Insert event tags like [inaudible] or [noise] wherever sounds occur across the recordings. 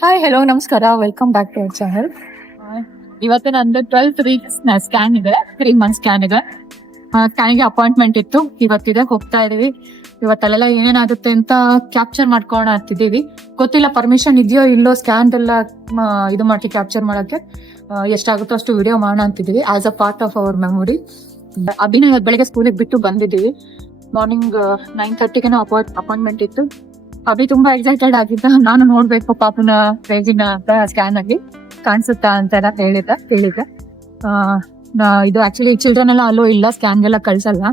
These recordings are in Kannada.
ಹಾಯ್ ಹೆಲೋ ನಮಸ್ಕಾರ. Welcome back to our channel ಇವತ್ತು ನಂದು ಟ್ವೆಲ್ತ್ ವೀಕ್ಸ್ ಸ್ಕ್ಯಾನ್ ಇದೆ. ತ್ರೀ ಮಂತ್ ಸ್ಕ್ಯಾನ್ ಇದೆ. ಸ್ಕ್ಯಾನಿಗೆ ಅಪಾಯಿಂಟ್ಮೆಂಟ್ ಇತ್ತು. ಇವತ್ತಿದೆ ಹೋಗ್ತಾ ಇದೀವಿ. ಇವತ್ತಲ್ಲೆಲ್ಲ ಏನೇನಾಗುತ್ತೆ ಅಂತ ಕ್ಯಾಪ್ಚರ್ ಮಾಡ್ಕೋಣ ಅಂತಿದ್ದೀವಿ. ಗೊತ್ತಿಲ್ಲ ಪರ್ಮಿಷನ್ ಇದೆಯೋ ಇಲ್ಲೋ ಸ್ಕ್ಯಾನ್ ಎಲ್ಲ ಇದು ಮಾಡಿ ಕ್ಯಾಪ್ಚರ್ ಮಾಡೋಕ್ಕೆ. ಎಷ್ಟಾಗುತ್ತೋ ಅಷ್ಟು ವಿಡಿಯೋ ಮಾಡೋಣ ಅಂತಿದ್ದೀವಿ as a part of our memory Abhinaya ಬೆಳಗ್ಗೆ ಸ್ಕೂಲಿಗೆ ಬಿಟ್ಟು ಬಂದಿದ್ದೀವಿ. ಮಾರ್ನಿಂಗ್ ನೈನ್ ಥರ್ಟಿಗೆನೋ ಅಪಾಯಿಂಟ್ಮೆಂಟ್ ಇತ್ತು. ಅಭಿ ತುಂಬಾ ಎಕ್ಸೈಟೆಡ್ ಆಗಿದ್ದ. ನಾನು ನೋಡ್ಬೇಕು ಪಾಪನ ರೇಜಿನ ಅಂತ ಸ್ಕ್ಯಾನ್ ಆಗಿ ಕಾಣಿಸುತ್ತಾ ಅಂತ ಎಲ್ಲ ಹೇಳಿದ್ದ ಕೇಳಿದ ಇದು ಆಕ್ಚುಲಿ ಚಿಲ್ಡ್ರನ್ ಎಲ್ಲ ಅಲ್ಲೋ ಇಲ್ಲ ಸ್ಕ್ಯಾನ್ಗೆಲ್ಲ ಕಳ್ಸಲ್ಲ.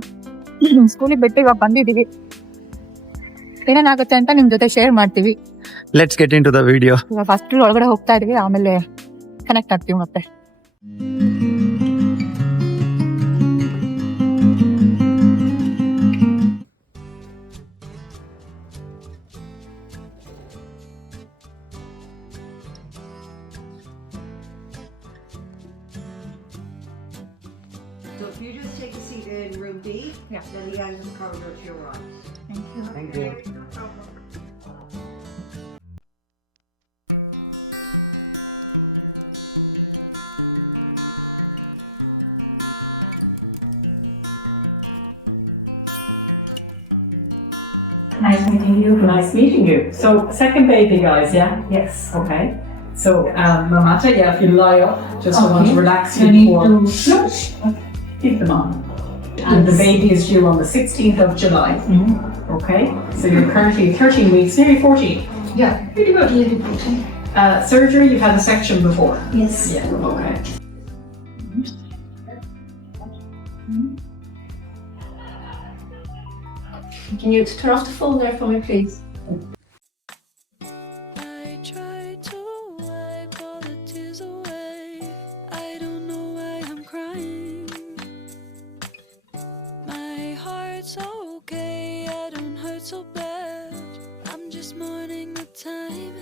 ಸ್ಕೂಲಿಗೆ ಬಿಟ್ಟು ಇವಾಗ ಬಂದಿದೀವಿ. ಏನೇನಾಗುತ್ತೆ ಅಂತ ನಿಮ್ ಜೊತೆ ಶೇರ್ ಮಾಡ್ತೀವಿ. Let's get into the video first ಒಳಗಡೆ ಹೋಗ್ತಾ ಇದೀವಿ ಆಮೇಲೆ ಕನೆಕ್ಟ್ ಆಗ್ತೀವಿ ಮತ್ತೆ. So if you just take a seat in room D, Yeah. then the guys in the corridor to your right. Thank you. Thank you. Nice meeting you. Nice meeting you. So, second baby, guys, yeah? Yes. Okay. So, um, Mamata, yeah, if you lie up, just I want to Okay. relax I you need before. to- No, Keep them on. And the baby is due on the 16th of July. Okay. So, you're currently 13 weeks, nearly 14. Yeah. Pretty good. Uh, surgery, you've had a section before. Yes. Yeah, okay. Can you turn off the phone there for me, please? Heart's okay, I don't hurt so bad. I'm just mourning the time.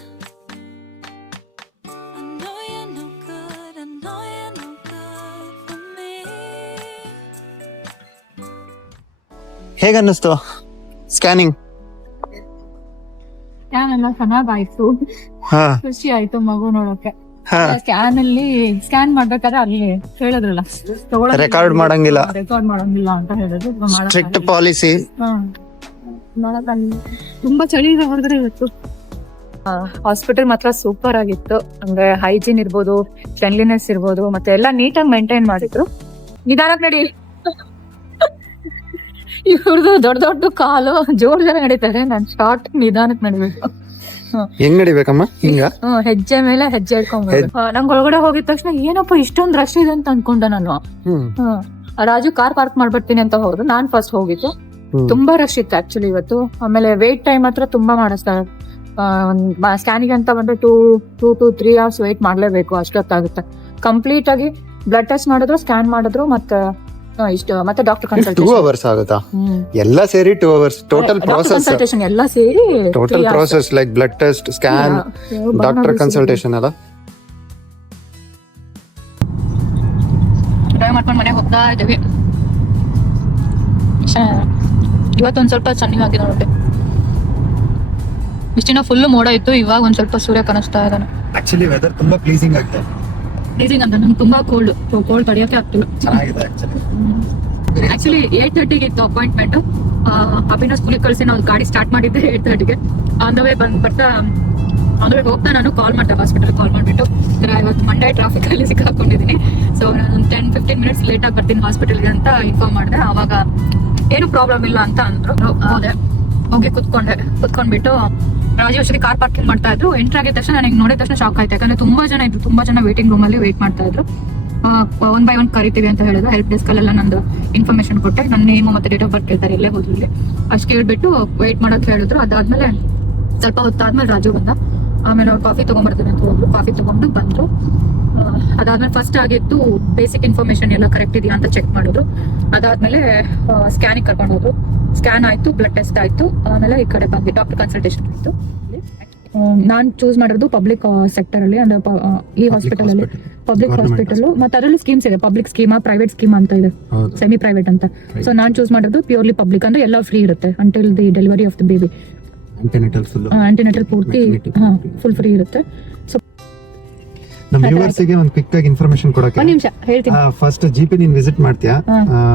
I know you're no good, I know you're no good for me. ಹೇಗನ್ನಿಸ್ತು ಸ್ಕ್ಯಾನಿಂಗ್ ಸ್ಕ್ಯಾನ್ ಎಲ್ಲ ಚೆನ್ನಾಗಾಯ್ತು ಹಾ ಖುಷಿ ಆಯ್ತು ಮಗು ನೋಡೋಕೆ ಸ್ಕ್ಯಾನ್ ಅಲ್ಲಿ ಸ್ಕ್ಯಾನ್ ಮಾಡ್ಬೇಕಾದ್ರೆ ಅಲ್ಲಿ ಹೇಳಿದ್ರಲ್ಲ. ರೆಕಾರ್ಡ್ ಮಾಡಂಗಿಲ್ಲ. ರೆಕಾರ್ಡ್ ಮಾಡಂಗಿಲ್ಲ ಅಂತ ಹೇಳಿದ್ರು. Strict policy. ತುಂಬಾ ಚಳಿ ಇದೆ ಹೊರಗಡೆ ಇವತ್ತು. ಹಾಸ್ಪಿಟಲ್ ಮಾತ್ರ ಸೂಪರ್ ಆಗಿತ್ತು. ಅಂದ್ರೆ ಹೈಜೀನ್ ಇರ್ಬೋದು ಕ್ಲೆನ್ಲಿನೆಸ್ ಇರ್ಬೋದು ಮತ್ತೆ ಎಲ್ಲ ನೀಟಾಗಿ ಮೇಂಟೈನ್ ಮಾಡಿದ್ರು. ನಿಧಾನಕ್ ನಡಿ. ಇವ್ರದ್ದು ದೊಡ್ಡ ದೊಡ್ಡ ಕಾಲು ಜೋರ್ ಜನ ನಡೀತಾರೆ. ನಾನ್ ಶಾರ್ಟ್ ನಿಧಾನಕ್ ನಡಿಬೇಕು. ಹೆಂಗ್ ನಡಿಬೇಕಮ್ಮ? ಹಿಂಗ? ಹ್ಮ್ ಹೆಜ್ಜೆ ಮೇಲೆ ಹೆಜ್ಜೆ ಇಟ್ಕೊಂಡ್ಬೇಕು ನಂಗೆ ಒಳಗಡೆ ಹೋಗಿದ ತಕ್ಷಣ ಏನಪ್ಪ ಇಷ್ಟೊಂದ್ ರಶ್ ಇದೆ ಅಂತ ಅನ್ಕೊಂಡೆ ನಾನು ಹ್ಮ್. ರಾಜು ಕಾರ್ ಪಾರ್ಕ್ ಮಾಡ್ಬಿಡ್ತೀನಿ ಅಂತ ಹೋದ್ರು. ನಾನ್ ಫಸ್ಟ್ ಹೋಗಿದ್ದು. ತುಂಬಾ ರಶ್ ಇತ್ತು ಆಕ್ಚುಲಿ ಇವತ್ತು. ಆಮೇಲೆ ವೇಟ್ ಟೈಮ್ ಹತ್ರ ತುಂಬಾ ಮಾಡಿಸ್ತಾರೆ ಸ್ಕ್ಯಾನಿಂಗ್ ಅಂತ ಬಂದ್ರೆ two two two three hours wait ಮಾಡ್ಲೇಬೇಕು. ಅಷ್ಟೊತ್ತಾಗುತ್ತೆ. ಕಂಪ್ಲೀಟ್ ಆಗಿ ಬ್ಲಡ್ ಟೆಸ್ಟ್ ಮಾಡಿದ್ರು ಸ್ಕ್ಯಾನ್ ಮಾಡಿದ್ರು ಮತ್ತೆ ಇಷ್ಟು ಮತ್ತೆ ಡಾಕ್ಟರ್ ಟೂ ಕನ್ಸಲ್ಟೇಷನ್ ಅವರ್ಸ್ ಆಗುತ್ತಾ? ಎಲ್ಲ ಸೇರಿ two hours total process consultation ಎಲ್ಲ ಸೇರಿ total process like blood test scan doctor consultation ಎಲ್ಲ. ಡ್ರೈವ್ ಮಾಡ್ಕೊಂಡು ಮನೆಗೆ ಹೋಗ್ತಾ ಇದ್ದೀವಿ. ಇವತ್ತೊಂದ್ ಸ್ವಲ್ಪ ಚೆನ್ನಾಗಿದೆ ನೋಡಿ ಇಷ್ಟಿನ ಫುಲ್ ಮೋಡ ಇತ್ತು ಇವಾಗ ಒಂದ್ ಸ್ವಲ್ಪ ಸೂರ್ಯ ಕಾಣಿಸ್ತಾ ಇದ್ದಾನೆ. ಆಕ್ಚುಲಿ ವೆದರ್ ತುಂಬಾ ಪ್ಲೀಸಿಂಗ್ ಆಗಿದೆ. ಪ್ಲೀಸಿಂಗ್ ಅಂತ. ನಂಗೆ ತುಂಬಾ ಕೋಲ್ಡ್ ಕೋಲ್ಡ್ ತಡಿಯಕ್ಕೆ ಆಗ್ತಿಲ್ಲ. ಚೆನ್ನಾಗಿದೆ ಆಕ್ಚುಲಿ ಏಟ್ ತರ್ಟಿಗೆ ಇತ್ತು ಅಪಾಯಿಂಟ್ಮೆಂಟ್ ಅಭಿನ ಸ್ಕೂಲಿಗೆ ಕಳಿಸಿ ನಾವು ಗಾಡಿ ಸ್ಟಾರ್ಟ್ ಮಾಡಿದ್ದೆ ಏಟ್ ತರ್ಟಿಗೆ ಆನ್ ದ ವೇ ಬಂದ್ ಬರ್ತಾ ಆನ್ ದ ವೇ ಹೋಗ್ತಾ ನಾನು ಕಾಲ್ ಮಾಡ್ದೆ ಹಾಸ್ಪಿಟಲ್ ಕಾಲ್ ಮಾಡಿಬಿಟ್ಟು. ಇವತ್ತು ಮಂಡೇ ಟ್ರಾಫಿಕ್ ಅಲ್ಲಿ ಸಿಕ್ಕಾಕೊಂಡಿದ್ದೀನಿ. ಸೊ ನಾನು ಟೆನ್ ಫಿಫ್ಟೀನ್ ಮಿನಿಟ್ಸ್ ಲೇಟ್ ಆಗಿ ಬರ್ತೀನಿ ಹಾಸ್ಪಿಟಲ್ಗೆ ಅಂತ ಇನ್ಫಾರ್ಮ್ ಮಾಡಿದೆ. ಅವಾಗ ಏನು ಪ್ರಾಬ್ಲಮ್ ಇಲ್ಲ ಅಂತ ಅಂದ್ರು. ಹೋದೆ. ಹೋಗಿ ಕುತ್ಕೊಂಡೆ. ಕುತ್ಕೊಂಡ್ಬಿಟ್ಟು ರಾಜೀವ್ ಅಷ್ಟೊತ್ತಿಗೆ ಕಾರ್ ಪಾರ್ಕಿಂಗ್ ಮಾಡ್ತಾ ಇದ್ರು. ಎಂಟರ್ ಆಗಿದ ತಕ್ಷಣ ನನಗೆ ನೋಡಿದ ತಕ್ಷಣ ಶಾಕ್ ಆಯ್ತು. ಯಾಕಂದ್ರೆ ತುಂಬಾ ಜನ ಇದ್ರು. ತುಂಬಾ ಜನ ವೇಟಿಂಗ್ ರೂಮ್ ಅಲ್ಲಿ ವೇಟ್ ಮಾಡ್ತಾ ಇದ್ರು. ಒನ್ ಬೈ ಒನ್ ಕರಿತೀವಿ ಅಂತ ಹೇಳಿದ್ರು. ಹೆಲ್ಪ್ ಡೆಸ್ಕ್ ಅಲ್ಲೆಲ್ಲ ನಂದು ಇನ್ಫಾರ್ಮೇಶನ್ ಕೊಟ್ಟೆ. ನನ್ನ ನೇಮ್ ಮತ್ತೆ ಡೇಟ್ ಆಫ್ ಬರ್ತ್ ಕೇಳ್ತಾರೆ ಇಲ್ಲೇ ಹೋದ್ರಲ್ಲಿ ಅಷ್ಟು ಕೇಳ್ಬಿಟ್ಟು ವೇಟ್ ಮಾಡೋಕೆ ಹೇಳಿದ್ರು. ಅದಾದ್ಮೇಲೆ ಸ್ವಲ್ಪ ಹೊತ್ತಾದ್ಮೇಲೆ ರಾಜು ಬಂದ. ಆಮೇಲೆ ಅವ್ರು ಕಾಫಿ ತಗೊಂಡ್ಬರ್ತಾರೆ ಅಂತ ಹೋದ್ರು. ಕಾಫಿ ತಗೊಂಡು ಬಂದ್ರು. ಅದಾದ್ಮೇಲೆ ಫಸ್ಟ್ ಆಗಿತ್ತು ಬೇಸಿಕ್ ಇನ್ಫಾರ್ಮೇಶನ್ ಎಲ್ಲ ಕರೆಕ್ಟ್ ಇದೆಯಾ ಅಂತ ಚೆಕ್ ಮಾಡಿದ್ರು ಅದಾದ್ಮೇಲೆ ಸ್ಕ್ಯಾನಿಗೆ ಕರ್ಕೊಂಡು ಹೋದ್ರು. ಸ್ಕ್ಯಾನ್ ಆಯ್ತು ಬ್ಲಡ್ ಟೆಸ್ಟ್ ಆಯ್ತು. ಆಮೇಲೆ ಈ ಕಡೆ ಬಂದ್ವಿ ಡಾಕ್ಟರ್ ಕನ್ಸಲ್ಟೇಷನ್ ಆಯ್ತು. ನಾನ್ ಚೂಸ್ ಮಾಡಿರೋದು ಪಬ್ಲಿಕ್ ಸೆಕ್ಟರ್ ಅಲ್ಲಿ ಅಂದ್ರೆ ಈ ಹಾಸ್ಪಿಟಲ್ ಅಲ್ಲಿ. ಪಬ್ಲಿಕ್ ಹಾಸ್ಪಿಟಲ್ ಮತ್ತೆ ಅದರಲ್ಲಿ ಸ್ಕೀಮ್ಸ್ ಇದೆ ಪಬ್ಲಿಕ್ ಸ್ಕೀಮ್ ಪ್ರೈವೇಟ್ ಸ್ಕೀಮ್ ಅಂತ ಇದೆ. ಸೆಮಿ ಪ್ರೈವೇಟ್ ಅಂತ. ಸೊ ನಾನ್ ಚೂಸ್ ಮಾಡಿರೋದು ಪ್ಯೂರ್ಲಿ ಪಬ್ಲಿಕ್ ಅಂದ್ರೆ ಎಲ್ಲ ಫ್ರೀ ಇರುತ್ತೆ until the delivery of the baby antenatal ಪೂರ್ತಿ. ಫುಲ್ ಫ್ರೀ ಇರುತ್ತೆ. ಸೊ ನಮ್ಮ ವ್ಯೂವರ್ಸ್ಗೆ ಒಂದು ಕ್ವಿಕ್ ಆಗಿ ಇನ್ಫಾರ್ಮೇಶನ್ ಕೊಡಕ್ಕೆ. ಒಂದ್ ನಿಮಿಷ ಹೇಳ್ತೀನಿ. ಫಸ್ಟ್ ಜಿ ಪಿ ನೀನ್ ವಿಸಿಟ್ ಮಾಡ್ತೀಯಾ?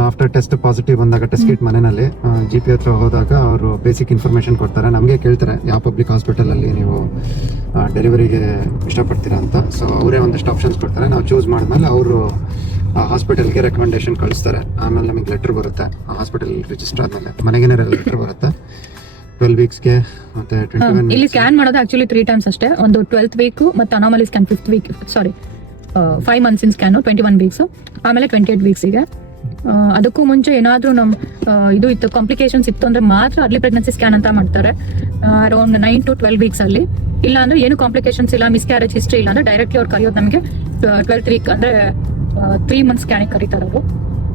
ಆಫ್ಟರ್ ಟೆಸ್ಟ್ ಪಾಸಿಟಿವ್ ಬಂದಾಗ ಟೆಸ್ಟ್ ಕಿಟ್ ಮನೆಯಲ್ಲಿ ಜಿ ಪಿ ಹತ್ರ ಹೋದಾಗ ಅವರು ಬೇಸಿಕ್ ಇನ್ಫಾರ್ಮೇಶನ್ ಕೊಡ್ತಾರೆ. ನಮಗೆ ಕೇಳ್ತಾರೆ ಯಾವ ಪಬ್ಲಿಕ್ ಹಾಸ್ಪಿಟಲ್ ಅಲ್ಲಿ ನೀವು ಡೆಲಿವರಿಗೆ ಇಷ್ಟಪಡ್ತೀರಾ ಅಂತ. ಸೊ ಅವರೇ ಒಂದಷ್ಟು ಆಪ್ಷನ್ಸ್ ಕೊಡ್ತಾರೆ. ನಾವು ಚೂಸ್ ಮಾಡಿದ್ಮೇಲೆ ಅವರು ಹಾಸ್ಪಿಟಲ್ಗೆ ರೆಕಮೆಂಡೇಶನ್ ಕಳಿಸ್ತಾರೆ. ಆಮೇಲೆ ನಮಗೆ ಲೆಟರ್ ಬರುತ್ತೆ. ಹಾಸ್ಪಿಟಲ್ ರಿಜಿಸ್ಟರ್ ಆದಮೇಲೆ ಮನೆಗೇನೆ ಲೆಟರ್ ಬರುತ್ತೆ. ಟ್ವೆಲ್ ವೀಕ್ಸ್ಗೆ ಮತ್ತೆ ಹಾ, ಟ್ವೆಂಟಿ ಒನ್ ಇಲ್ಲಿ ಸ್ಕ್ಯಾನ್ ಮಾಡೋದು ಆಕ್ಚುಲಿ ತ್ರೀ ಟೈಮ್ಸ್ ಅಷ್ಟೇ. ಒಂದು ಟ್ವೆಲ್ತ್ ವೀಕ್ ಮತ್ತು anomaly scan fifth week sorry five months scan twenty one weeks ಆಮೇಲೆ ಟ್ವೆಂಟಿ ಏಟ್ ವೀಕ್ಸಿಗೆ ಅದಕ್ಕೂ ಮುಂಚೆ ಏನಾದರೂ ನಮ್ಮ ಇದು ಇತ್ತು ಕಾಂಪ್ಲಿಕೇಶನ್ಸ್ ಇತ್ತು ಅಂದ್ರೆ ಮಾತ್ರ ಅರ್ಲಿ ಪ್ರೆಗ್ನೆನ್ಸಿ ಸ್ಕ್ಯಾನ್ ಅಂತ ಮಾಡ್ತಾರೆ. Around nine to twelve weeks ಅಲ್ಲಿ. ಇಲ್ಲ ಅಂದ್ರೆ ಏನು ಕಾಂಪ್ಲಿಕೇಶನ್ಸ್ ಇಲ್ಲ ಮಿಸ್ಕ್ಯಾರೇಜ್ ಹಿಸ್ಟ್ರಿ ಇಲ್ಲ ಅಂದ್ರೆ ಡೈರೆಕ್ಟ್ಲಿ ಅವ್ರು ಕರೆಯೋದು ನಮಗೆ ಟ್ವೆಲ್ತ್ ವೀಕ್ ಅಂದ್ರೆ ತ್ರೀ ಮಂತ್ಸ್ ಸ್ಕ್ಯಾನಿಗೆ ಕರೀತಾರೆ ಅವರು.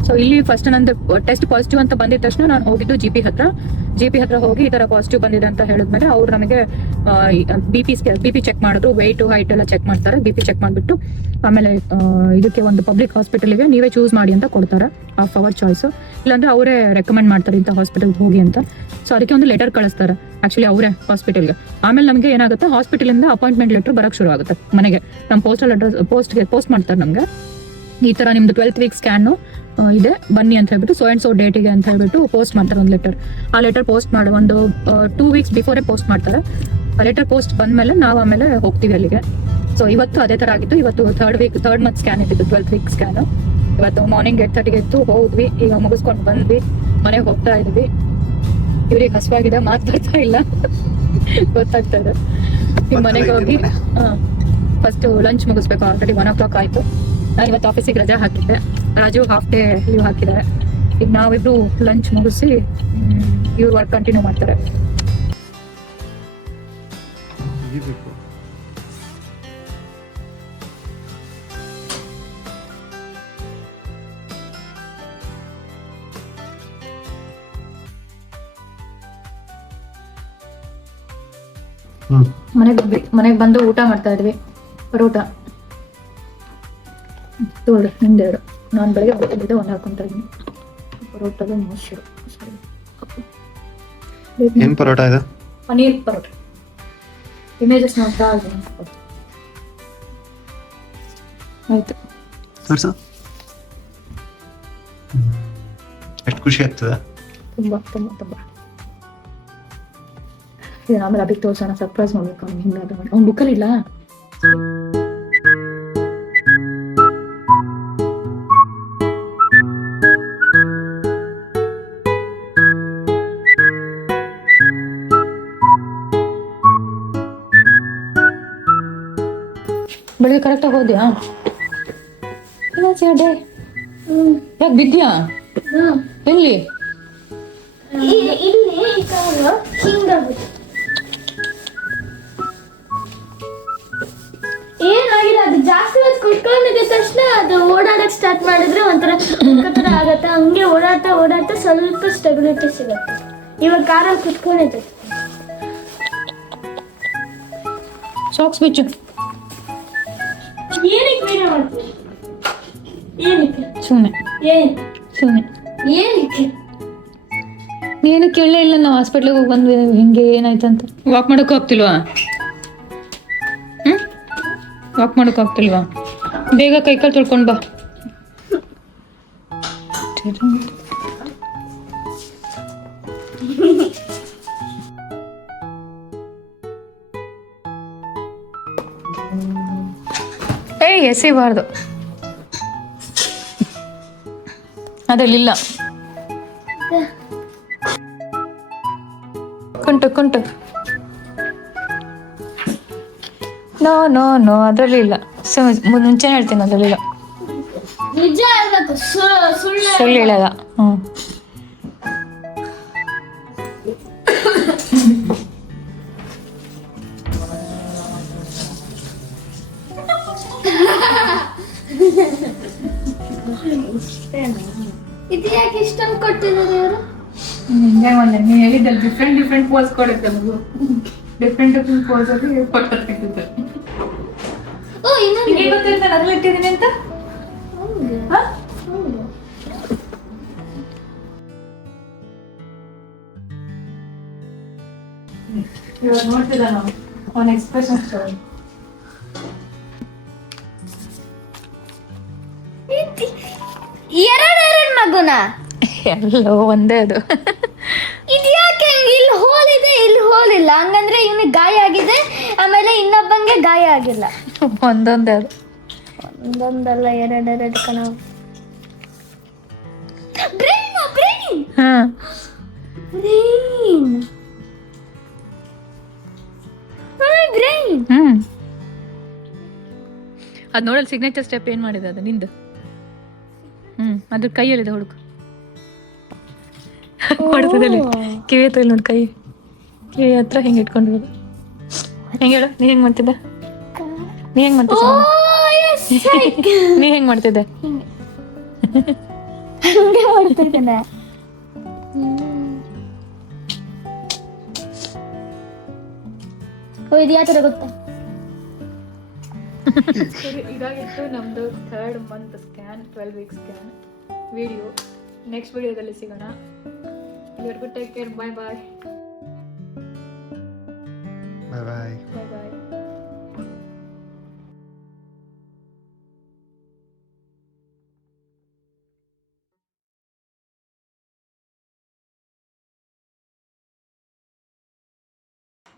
ಸೊ ಇಲ್ಲಿ ಫಸ್ಟ್ ನಂದು ಟೆಸ್ಟ್ ಪಾಸಿಟಿವ್ ಅಂತ ಬಂದಿದ ತಕ್ಷಣ ನಾನು ಹೋಗಿದ್ದು ಜಿ ಪಿ ಹತ್ರ. ಜಿ ಪಿ ಹತ್ರ ಹೋಗಿ ಈ ತರ ಪಾಸಿಟಿವ್ ಬಂದಿದೆ ಅಂತ ಹೇಳಿದ್ಮೇಲೆ ಅವ್ರು ನಮಗೆ B P B P check ಮಾಡಿದ್ರು. ವೆಯ್ಟ್ ಹೈಟ್ ಎಲ್ಲ ಚೆಕ್ ಮಾಡ್ತಾರೆ. ಬಿ ಪಿ ಚೆಕ್ ಮಾಡಿಬಿಟ್ಟು ಆಮೇಲೆ ಇದಕ್ಕೆ ಒಂದು ಪಬ್ಲಿಕ್ ಹಾಸ್ಪಿಟಲ್ಗೆ ನೀವೇ ಚೂಸ್ ಮಾಡಿ ಅಂತ ಕೊಡ್ತಾರೆ. ಆಫ್ ಅವರ್ ಚಾಯ್ಸ್ ಇಲ್ಲಾಂದ್ರೆ ಅವರೇ ರೆಕಮೆಂಡ್ ಮಾಡ್ತಾರೆ ಇಂಥ ಹಾಸ್ಪಿಟಲ್ಗೆ ಹೋಗಿ ಅಂತ. ಸೊ ಅದಕ್ಕೆ ಒಂದು ಲೆಟರ್ ಕಳಿಸ್ತಾರೆ. ಆಕ್ಚುಲಿ ಅವರೇ ಹಾಸ್ಪಿಟಲ್ಗೆ ಆಮೇಲೆ ನಮಗೆ ಏನಾಗುತ್ತೆ? ಹಾಸ್ಪಿಟಲಿಂದ ಅಪಾಯಿಂಟ್ಮೆಂಟ್ ಲೆಟರ್ ಬರಕ್ಕೆ ಶುರು ಆಗುತ್ತೆ ಮನೆಗೆ. ನಮ್ಮ ಪೋಸ್ಟಲ್ ಅಡ್ರೆಸ್ ಪೋಸ್ಟ್ಗೆ ಪೋಸ್ಟ್ ಮಾಡ್ತಾರೆ ನಮಗೆ. ಈ ತರ ನಿಮ್ದು ಟ್ವೆಲ್ತ್ ವೀಕ್ ಸ್ಕ್ಯಾನು ಇದೆ. ಬನ್ನಿ ಅಂತ ಹೇಳ್ಬಿಟ್ಟು ಸೊ ಅಂಡ್ ಸೊ ಡೇಟಿಗೆ ಅಂತ ಹೇಳ್ಬಿಟ್ಟು ಪೋಸ್ಟ್ ಮಾಡ್ತಾರೆ ಒಂದು ಲೆಟರ್ ಆ ಲೆಟರ್ ಪೋಸ್ಟ್ ಮಾಡಿ ಒಂದು ಟೂ ವೀಕ್ಸ್ ಬಿಫೋರೇ ಪೋಸ್ಟ್ ಮಾಡ್ತಾರೆ. ಆ ಲೆಟರ್ ಪೋಸ್ಟ್ ಬಂದ್ಮೇಲೆ ನಾವು ಆಮೇಲೆ ಹೋಗ್ತೀವಿ ಅಲ್ಲಿಗೆ. ಸೊ ಇವತ್ತು ಅದೇ ತರ ಆಗಿತ್ತು. ಇವತ್ತು third week third month scan ಇತ್ತು ಟ್ವೆಲ್ತ್ ವೀಕ್ ಸ್ಕ್ಯಾನು ಇವತ್ತು ಮಾರ್ನಿಂಗ್ ಏಟ್ ತರ್ಟಿಗೆ ಇತ್ತು ಹೋದ್ವಿ ಈಗ ಮುಗಿಸ್ಕೊಂಡು ಬಂದ್ವಿ. ಮನೆಗೆ ಹೋಗ್ತಾ ಇದ್ವಿ. ಇವ್ರಿಗೆ ಹಸುವಾಗಿದೆ ಮಾತಾಡ್ತಾ ಇಲ್ಲ. ಗೊತ್ತಾಗ್ತಾ ಇದೆ. ಮನೆಗೆ ಹೋಗಿ ಫಸ್ಟ್ ಲಂಚ್ ಮುಗಿಸ್ಬೇಕು. ಆಲ್ರೆಡಿ ಒನ್ ಓ ಕ್ಲಾಕ್ ಆಯ್ತು. ನಾನು ಇವತ್ತು ಆಫೀಸಿಗೆ ರಜಾ ಹಾಕಿದ್ದೆ. ರಾಜು ಹಾಫ್ ಡೇ ಲೀವ್ ಹಾಕಿದ್ದಾರೆ ಈಗ ನಾವಿಬ್ರು ಲಂಚ್ ಮುಗಿಸಿ ಇವ್ರು ವರ್ಕ್ ಕಂಟಿನ್ಯೂ ಮಾಡ್ತಾರೆ. ಮನೆಗ್ ಮನೆಗೆ ಬಂದ್ವಿ. ಮನೆಗೆ ಬಂದು ಊಟ ಮಾಡ್ತಾ ಇದ್ವಿ. ಪರೋಟ. ತೋಳು ನಿಮ್ದೆರಡು ನಾನು ಬೆಳಗ್ಗೆ ಹೋಗ್ತಿದ್ದೆ ಒಂದು ಹಾಕೊಂತ ಇದ್ದೀನಿ ಪರೋಟದ ಮೊಸರು. ಏನು ಪರೋಟ ಇದೆ? ಪನೀರ್ ಪರೋಟ. ಇಮೇಜಸ್ ನೋಡ್ತಾ ಇದ್ದೀನಿ. ಆಯ್ತು. ತೋರ್ಸು ಎಷ್ಟು ಖುಷಿ ಆಗ್ತದೆ? ತುಂಬಾ ತುಂಬಾ ತುಂಬಾ. ಆಮೇಲೆ ಅದಕ್ಕೆ ತೋರ್ಸೋಣ ಸರ್ಪ್ರೈಸ್ ಮಾಡ್ಬೇಕು ಅವ್ನು ಹಿಂಗಾದ್ರೆ. ಅವ್ನು ಬುಕ್ಕಲ್ಲಿ ಇಲ್ಲ? ಬೆಳಿಗ್ಗೆ ಕರೆಕ್ಟಾಗಿ ಹೋದ್ಯಾ ಡೇ. ಯಾಕೆ ಬಿದ್ದ್ಯಾ? ಎಲ್ಲಿ? ಏನಾಗಿಲ್ಲ ಅದು ಜಾಸ್ತಿ ಹೊತ್ತು ಕುತ್ಕೊಂಡಿದ್ದ ತಕ್ಷಣ ಅದು ಓಡಾಡಕ್ ಸ್ಟಾರ್ಟ್ ಮಾಡಿದ್ರೆ ಒಂಥರ ಥರ ಆಗತ್ತೆ. ಹಂಗೆ ಓಡಾಡ್ತಾ ಓಡಾಡ್ತಾ ಸ್ವಲ್ಪ ಸ್ಟೆಬಿಲಿಟಿ ಸಿಗುತ್ತೆ. ಇವಾಗ ಕಾರಲ್ಲಿ ಕುತ್ಕೊಂಡಿದ್ದೆ. ಸಾಕ್ಸ್ ಬಿಚ್ಚು. ಸುಮ್ಮನೆ ಏ ಸುಮ್ಮನೆ ಏನಕ್ಕೆ ಏನು ಕೇಳಲೇ ಇಲ್ಲ ನಾವು ಹಾಸ್ಪಿಟ್ಲಿಗೆ ಹೋಗಿ ಬಂದ್ವಿ ಹಿಂಗೆ ಏನಾಯ್ತು ಅಂತ ವಾಕ್ ಮಾಡೋಕೆ ಹೋಗ್ತಿಲ್ವಾ ಹ್ಮ್? ವಾಕ್ ಮಾಡೋಕೆ ಹೋಗ್ತಿಲ್ವಾ ಬೇಗ ಕೈಕಾಲು ತೊಳ್ಕೊಂಡು ಬಾ. ಏಯ್ ಎಸಿಬಾರ್ದು ಅದರಲ್ಲಿಲ್ಲ. ಕುಂಟು ಕುಂಟು. ನೋ ನೋ ನೋ ಅದರಲ್ಲಿ ಇಲ್ಲ ಮುಂಚೆ ಹೇಳ್ತೀನಿ ಅದರಲ್ಲಿಲ್ಲ. ಸುಳ್ಳು ಹೇಳಲ್ಲ. ಹ್ಞೂ ಕೊಟ್ಟಿದ್ದಾರೆ ಇವರು ಹಿಂಗೆ ಒಂದೇ. ನೀವು ಹೇಳಿದ್ದಲ್ಲಿ ಡಿಫ್ರೆಂಟ್ ಡಿಫ್ರೆಂಟ್ ಪೋಸ್ ಕೊಡುತ್ತೆ ನಮಗೂ ಡಿಫ್ರೆಂಟ್ ಡಿಫ್ರೆಂಟ್ ಪೋಸ್ ಅಲ್ಲಿ ಕೊಟ್ಟಿರ್ತಿದ್ದೆ ಓ ಇನ್ನೊಂದು ನಿಮಗೆ ಗೊತ್ತಿರುತ್ತೆ ಅದ್ರಲ್ಲಿ ಇಟ್ಟಿದ್ದೀನಿ ಅಂತ. ಇವಾಗ ನೋಡ್ತಿದ್ದ ನಾವು ಅವನ ಎಕ್ಸ್ಪ್ರೆಷನ್ ಎರಡು ಮಗುನ? ಎಲ್ಲೋ ಒಂದೇ ಅದು. ಇದ್ಯಾಕೆ ಇಲ್ಲಿ ಹೋಲ್ ಇದೆ ಇಲ್ಲಿ ಹೋಲ್ ಇಲ್ಲ ಹಂಗಂದ್ರೆ ಇವನಿಗೆ ಗಾಯ ಆಗಿದೆ ಆಮೇಲೆ ಇನ್ನೊಬ್ಬಂಗೆ ಗಾಯ ಆಗಿಲ್ಲ. ಒಂದೊಂದೇ ಅದು. ಒಂದೊಂದಲ್ಲ ಎರಡೆರಡು ಕಣ. ಬ್ರೈನ್ ಬ್ರೈನ್ ಹಾ. ಬ್ರೈನ್ ಬ್ರೈನ್ ಹ್ಮ್. ಅದ್ ನೋಡಲ್ ಸಿಗ್ನೇಚರ್ ಸ್ಟೆಪ್ ಏನ್ ಮಾಡಿದೆ ಅದು? ನಿಂದು? ಹ್ಮ್ ಅದ್ರ ಕೈಯಲ್ಲಿದೆ ಹುಡುಗ [laughs] ಹೊಡ್ತದಲ್ಲಿ ಕಿವಿ ಹತ್ರ ಇಲ್ಲಿ ನೋಡಿ ಕೈ. ಕಿವಿ ಹತ್ರ ಹಿಂಗೆ ಇಟ್ಕೊಂಡು ಹೆಂಗೆ ಹೇಳು? ನೀ ಹೆಂಗ್ ಮಾಡ್ತಿದ್ದೆ? ನೀ ಹೆಂಗ್ ಮಾಡ್ತಿದ್ದೆ? [laughs] ನೀ ಹೆಂಗ್ ಮಾಡ್ತಿದ್ದೆ? ಹಂಗೆ ಮಾಡ್ತಿದ್ದೇನೆ. ಇದು ಯಾವ ಥರ ಗೊತ್ತಾ? ಇದಾಗಿತ್ತು ನಮ್ದು third month scan twelve week scan video next ವಿಡಿಯೋದಲ್ಲಿ ಸಿಗೋಣ. everyone. Good take care. Bye bye. Bye bye. Bye bye.